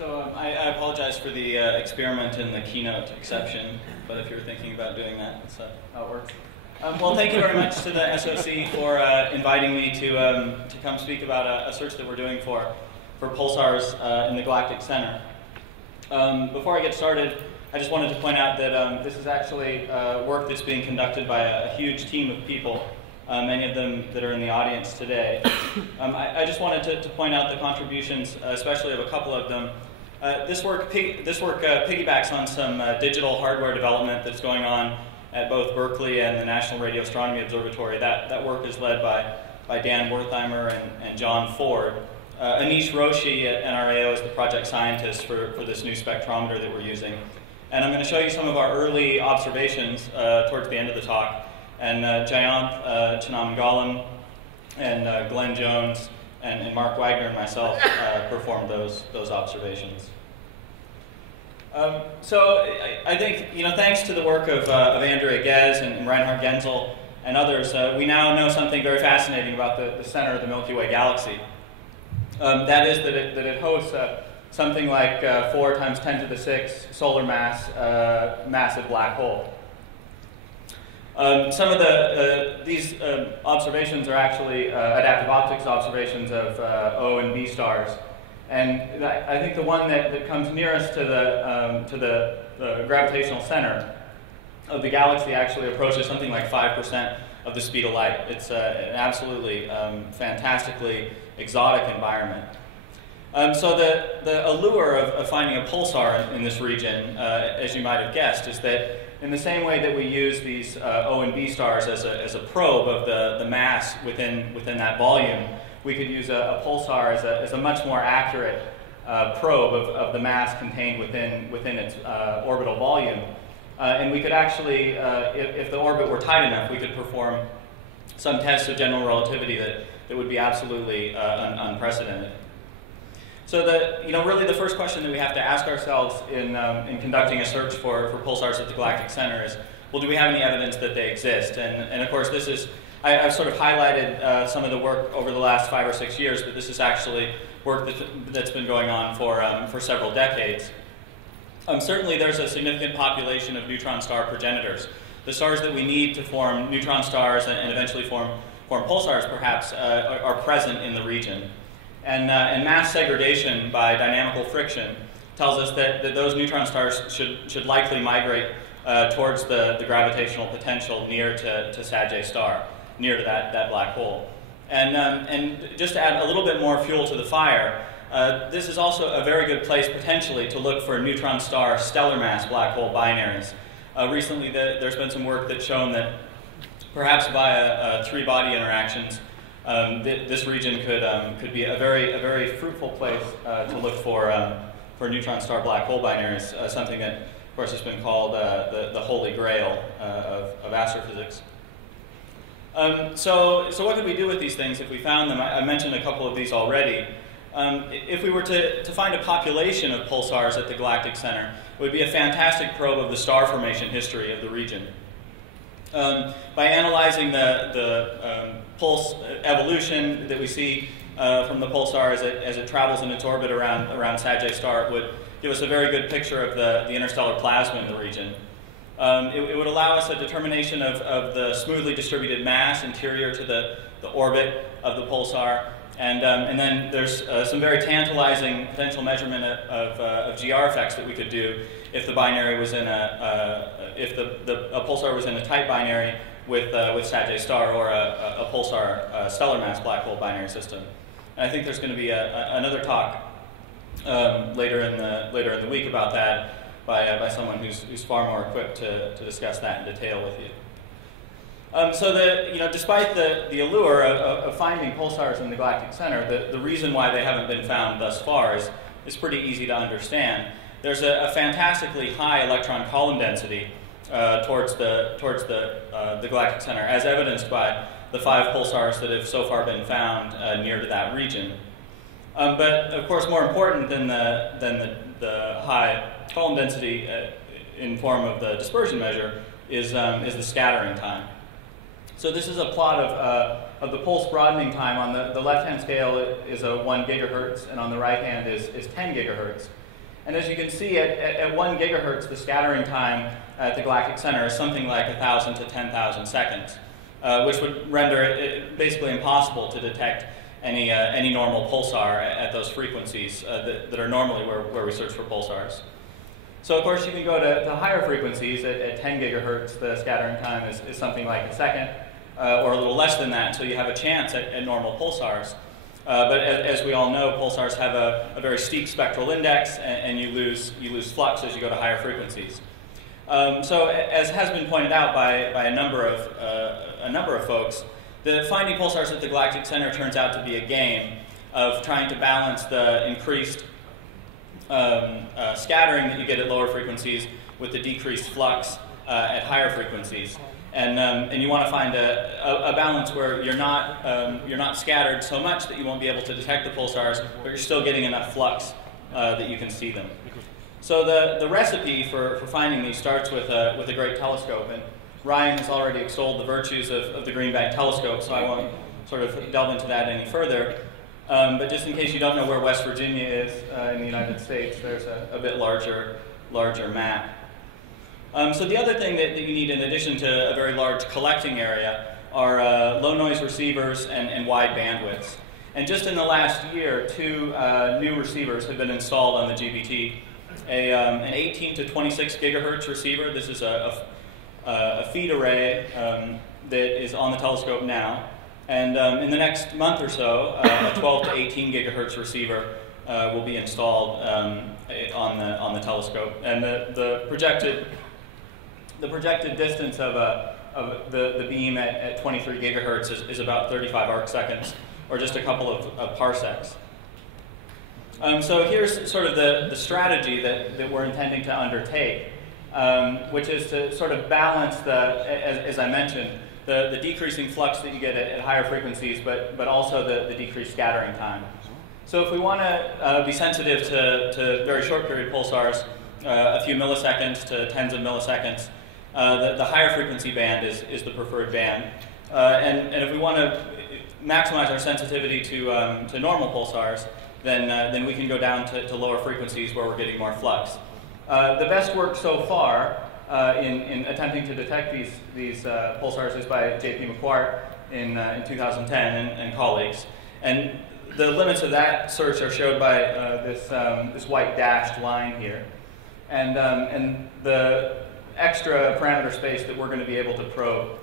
So I apologize for the experiment in the keynote exception, but if you're thinking about doing that, that's how it works. Well, thank you very much to the SOC for inviting me to come speak about a search that we're doing for pulsars in the Galactic Center. Before I get started, I just wanted to point out that this is actually work that's being conducted by a huge team of people, many of them that are in the audience today. I just wanted to point out the contributions, especially of a couple of them. This work piggybacks on some digital hardware development that's going on at both Berkeley and the National Radio Astronomy Observatory. That work is led by Dan Wertheimer and John Ford. Anish Roshi at NRAO is the project scientist for this new spectrometer that we're using. And I'm going to show you some of our early observations towards the end of the talk. And Jayanth Chinamangalam and Glenn Jones and Mark Wagner and myself performed those observations. So I think, thanks to the work of Andrea Ghez and Reinhard Genzel and others, we now know something very fascinating about the center of the Milky Way galaxy. That is that it hosts something like 4 times 10 to the 6 solar mass massive black hole. Some of these observations are actually adaptive optics observations of O and B stars, and I think the one that comes nearest to the gravitational center of the galaxy actually approaches something like 5% of the speed of light. It's an absolutely fantastically exotic environment. So the allure of finding a pulsar in this region, as you might have guessed, is that in the same way that we use these O and B stars as a probe of the mass within that volume, we could use a pulsar as a much more accurate probe of the mass contained within its orbital volume. And we could actually, if the orbit were tight enough, we could perform some tests of general relativity that would be absolutely unprecedented. So really the first question that we have to ask ourselves in conducting a search for pulsars at the Galactic Center is, well, do we have any evidence that they exist? And of course, this is, I've sort of highlighted some of the work over the last 5 or 6 years, but this is actually work that's been going on for several decades. Certainly there's a significant population of neutron star progenitors. The stars that we need to form neutron stars and eventually form pulsars, perhaps, are present in the region. And mass segregation by dynamical friction tells us that those neutron stars should likely migrate towards the gravitational potential near to Sagittarius star, near to that black hole. And just to add a little bit more fuel to the fire, this is also a very good place potentially to look for neutron star stellar mass black hole binaries. Recently there's been some work that's shown that perhaps via 3-body interactions, this region could be a very fruitful place to look for neutron star black hole binaries, something that, of course, has been called the holy grail of astrophysics. So what could we do with these things if we found them? I mentioned a couple of these already. If we were to find a population of pulsars at the Galactic Center, it would be a fantastic probe of the star formation history of the region. By analyzing the pulse evolution that we see from the pulsar as it travels in its orbit around Sagittarius star, it would give us a very good picture of the interstellar plasma in the region. It would allow us a determination of the smoothly distributed mass interior to the orbit of the pulsar. And then there's some very tantalizing potential measurement of GR effects that we could do if the binary was in if a pulsar was in a tight binary with Sagittarius star or a pulsar stellar mass black hole binary system. And I think there's going to be another talk later in the week about that by someone who's far more equipped to discuss that in detail with you. So despite the allure of finding pulsars in the Galactic Center, the reason why they haven't been found thus far is pretty easy to understand. There's a fantastically high electron column density towards the Galactic Center, as evidenced by the 5 pulsars that have so far been found near to that region. But of course, more important than the high column density in form of the dispersion measure is the scattering time. So this is a plot of the pulse broadening time. On the left-hand scale is 1 gigahertz, and on the right-hand is 10 gigahertz. And as you can see, at 1 gigahertz, the scattering time at the Galactic Center is something like 1,000 to 10,000 seconds, which would render it basically impossible to detect any normal pulsar at those frequencies that are normally where we search for pulsars. So of course you can go to higher frequencies. At 10 gigahertz, the scattering time is something like a second, or a little less than that, until you have a chance at normal pulsars. But as we all know, pulsars have a very steep spectral index, and you lose flux as you go to higher frequencies. So as has been pointed out by a number of folks, the finding pulsars at the Galactic Center turns out to be a game of trying to balance the increased scattering that you get at lower frequencies with the decreased flux at higher frequencies. And you want to find a balance where you're not scattered so much that you won't be able to detect the pulsars, but you're still getting enough flux that you can see them. So the recipe for finding these starts with a great telescope. And Ryan has already extolled the virtues of the Green Bank telescope, so I won't sort of delve into that any further. But just in case you don't know where West Virginia is in the United States, there's a bit larger map. So the other thing that you need, in addition to a very large collecting area, are low noise receivers and wide bandwidths. And just in the last year, 2 new receivers have been installed on the GBT. An 18 to 26 gigahertz receiver. This is a feed array that is on the telescope now. And in the next month or so, a 12 to 18 gigahertz receiver will be installed on the telescope. And the projected distance of the beam at 23 gigahertz is about 35 arc seconds, or just a couple of parsecs. So here's sort of the strategy that we're intending to undertake, which is to sort of balance as I mentioned, the decreasing flux that you get at higher frequencies, but also the decreased scattering time. So if we want to be sensitive to very short period pulsars, a few milliseconds to tens of milliseconds, the higher frequency band is the preferred band. And if we want to maximize our sensitivity to normal pulsars, then we can go down to lower frequencies where we're getting more flux. The best work so far in attempting to detect these pulsars is by J.P. McQuart in 2010 and colleagues. And the limits of that search are showed by this white dashed line here. And the extra parameter space that we're going to be able to probe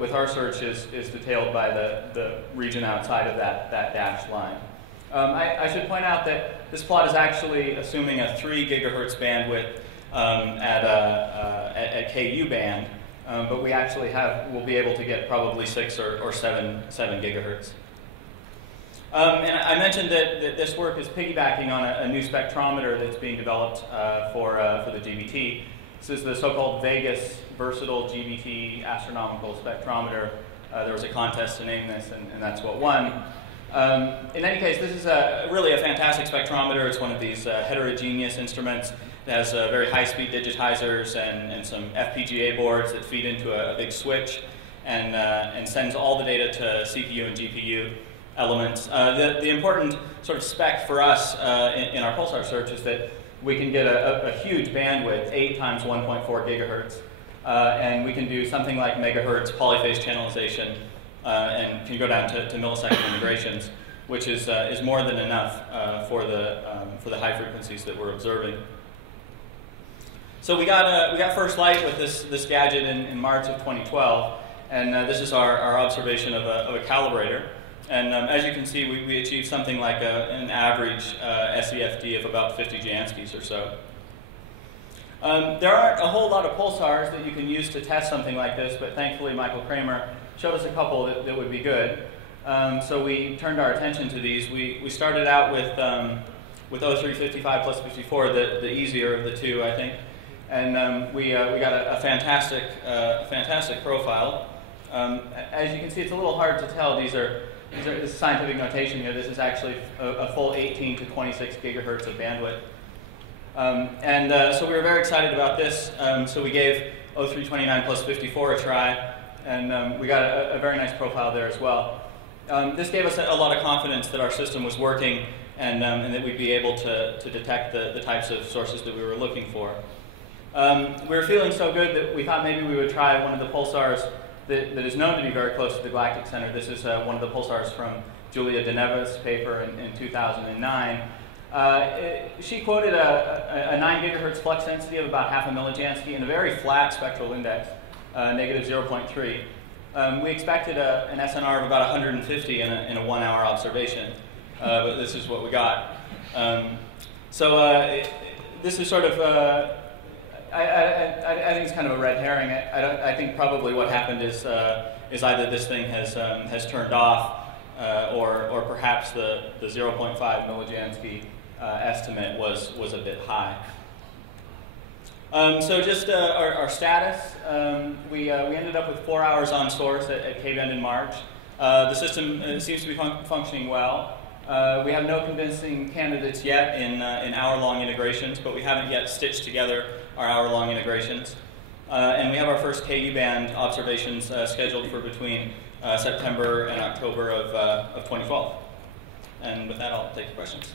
with our search is detailed by the region outside of that dashed line. I should point out that this plot is actually assuming a 3 gigahertz bandwidth at KU band, but we actually will be able to get probably 6 or 7 gigahertz. And I mentioned that this work is piggybacking on a new spectrometer that's being developed for the GBT. This is the so-called Vegas Versatile GBT Astronomical Spectrometer. There was a contest to name this, and that's what won. In any case, this is really a fantastic spectrometer. It's one of these heterogeneous instruments that has very high-speed digitizers and some FPGA boards that feed into a big switch and sends all the data to CPU and GPU elements. The important sort of spec for us in our pulsar search is that we can get a huge bandwidth, 8 times 1.4 gigahertz, and we can do something like megahertz polyphase channelization, and can go down to millisecond integrations, which is more than enough for the high frequencies that we're observing. So we got first light with this gadget in March of 2012, and this is our observation of a calibrator. And as you can see, we achieved something like an average SEFD of about 50 Janskis or so. There aren't a whole lot of pulsars that you can use to test something like this, but thankfully Michael Kramer showed us a couple that would be good. So we turned our attention to these. We started out with 0355 plus 54, the easier of the two, I think. And we got a fantastic profile. As you can see, it's a little hard to tell. This is scientific notation here. This is actually a full 18 to 26 gigahertz of bandwidth. So we were very excited about this. So we gave 0329 plus 54 a try, and we got a very nice profile there as well. This gave us a lot of confidence that our system was working and that we'd be able to detect the types of sources that we were looking for. We were feeling so good that we thought maybe we would try one of the pulsars that is known to be very close to the Galactic Center. This is one of the pulsars from Julia Deneva's paper in 2009. She quoted a 9 gigahertz flux density of about half a millijansky and a very flat spectral index, negative 0.3. We expected an SNR of about 150 in a 1 hour observation, but this is what we got. This is sort of, I think it's kind of a red herring. I think probably what happened is either this thing has turned off, or perhaps the 0.5 millijansky estimate was a bit high. So just our status, we ended up with 4 hours on source at K-band in March. The system seems to be functioning well. We have no convincing candidates yet in hour-long integrations, but we haven't yet stitched together our hour-long integrations. And we have our first KU-band observations scheduled for between September and October of 2012. And with that, I'll take your questions.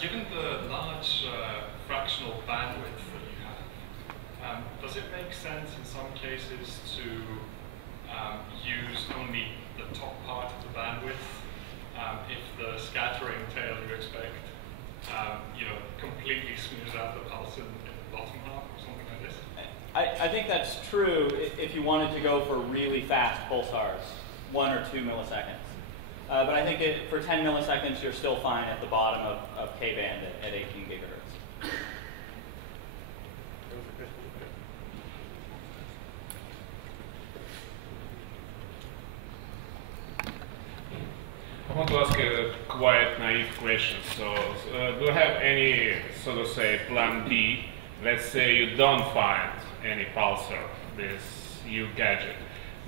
Given the large fractional bandwidth that you have, does it make sense in some cases to use only the top part of the bandwidth if the scattering tail you expect, completely smooths out the pulse in the bottom half or something like this? I think that's true if you wanted to go for really fast pulsars, 1 or 2 milliseconds. But I think for 10 milliseconds, you're still fine at the bottom of K-band at 18 gigahertz. I want to ask a quite naive question. So, do you have any, so to say, plan B? Let's say you don't find any pulsar, this new gadget.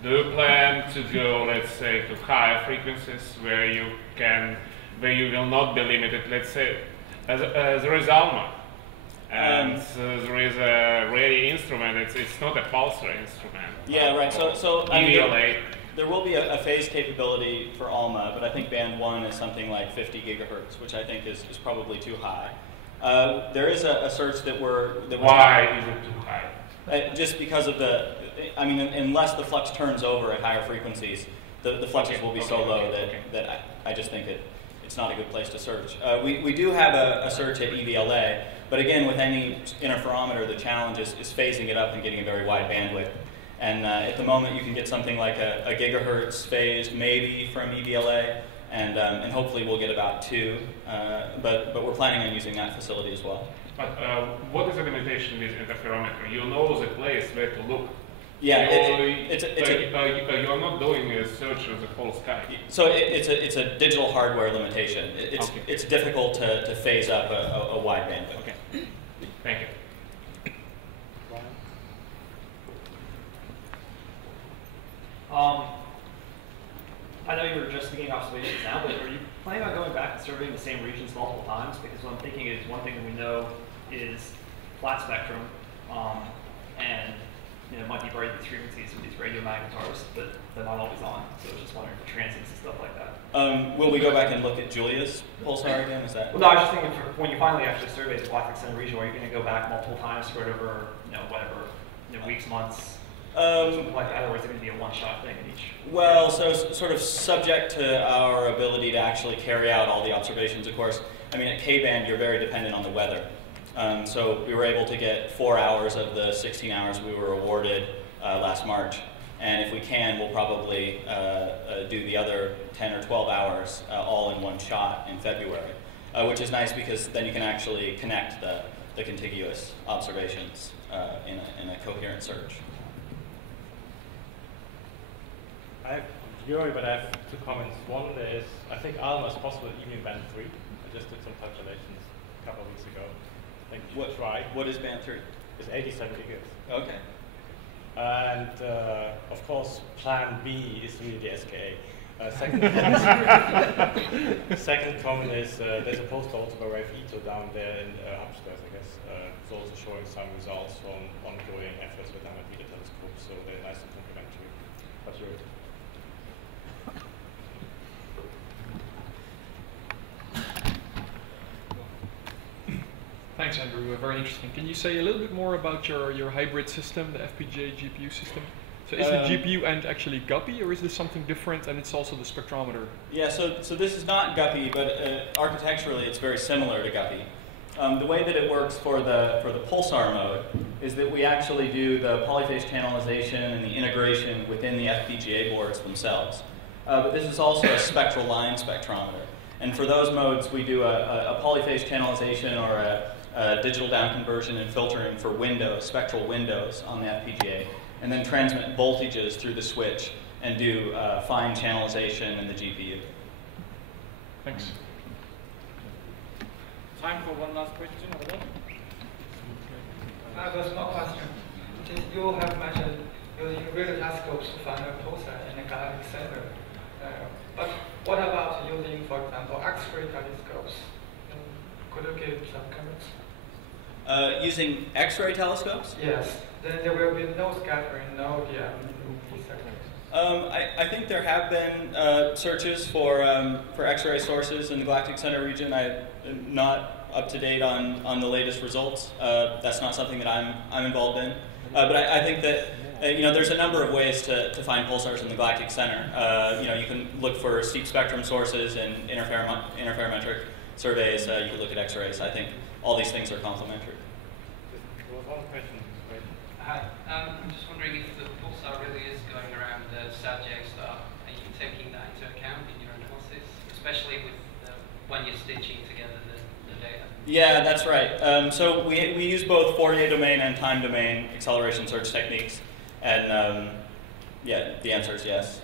Do you plan to go, let's say, to higher frequencies where you will not be limited? Let's say, there is ALMA, and there is a radio instrument. It's not a pulsar instrument. Yeah, right. So I mean, there will be a phase capability for ALMA, but I think band 1 is something like 50 gigahertz, which I think is probably too high. There is a search that we're Why is it too high? Just because of unless the flux turns over at higher frequencies, the fluxes will be so low that I just think it's not a good place to search. We do have a search at EVLA, but again, with any interferometer, the challenge is phasing it up and getting a very wide bandwidth. And at the moment, you can get something like a gigahertz phased maybe from EVLA, and hopefully we'll get about 2, but we're planning on using that facility as well. But what is the limitation with interferometer? You know the place where to look. Yeah, you're not doing a search of the whole sky. So it's a digital hardware limitation. It's difficult to phase up a wide bandwidth. Okay, thank you. I know you were just beginning observations now, but are you planning on going back and surveying the same regions multiple times? Because what I'm thinking is one thing that we know is flat spectrum, and it might be very these frequencies with these radio magnetars, but they're not always on. So I was just wondering for transients and stuff like that. Will we go back and look at Julia's pulsar again? Is that? Well, no, I was just thinking when you finally actually survey the Galactic Center region, are you going to go back multiple times, spread over, weeks, months? Something like that, or is it going to be a one-shot thing in each? Well, so sort of subject to our ability to actually carry out all the observations, of course. I mean, at K-band, you're very dependent on the weather. So we were able to get 4 hours of the 16 hours we were awarded last March. And if we can, we'll probably do the other 10 or 12 hours all in one shot in February, which is nice because then you can actually connect the contiguous observations in a coherent search. I have Yuri, but I have 2 comments. One is, I think ALMA is possible even in band 3. I just did some calculations a couple of weeks ago. I think you should try. What is band 3? It's 87 gigahertz. Okay. And of course, plan B is really the SKA. Second comment is there's a poster also by Ralph Ito down there in upstairs, I guess. It's also showing some results from ongoing efforts with amateur telescopes, so they're nice and complementary. But you're Thanks, Andrew. Very interesting. Can you say a little bit more about your hybrid system, the FPGA GPU system? So is the GPU end actually Guppy, or is this something different and it's also the spectrometer? Yeah, so this is not Guppy, but architecturally it's very similar to Guppy. The way that it works for the pulsar mode is that we actually do the polyphase channelization and the integration within the FPGA boards themselves. But this is also a spectral line spectrometer. And for those modes, we do a polyphase channelization or a digital down conversion and filtering for windows, spectral windows on the FPGA, and then transmit voltages through the switch and do fine channelization in the GPU. Thanks. Time for one last question over there. I have a small question. You have mentioned using radio telescopes to find a pulsar in the Galactic Center. But what about using, for example, X-ray telescopes? Could you give some comments? Using X-ray telescopes? Yes. Then there will be no scattering, no I think there have been searches for X-ray sources in the Galactic Center region. I'm not up to date on the latest results. That's not something that I'm involved in. But I think that there's a number of ways to find pulsars in the Galactic Center. You can look for steep spectrum sources and interferometric surveys. You could look at X-rays. I think all these things are complementary. There was one question. Hi. I'm just wondering if the pulsar really is going around the South J star. Are you taking that into account in your analysis, especially with when you're stitching together the data? Yeah, that's right. So we use both Fourier domain and time domain acceleration search techniques, and yeah, the answer is yes.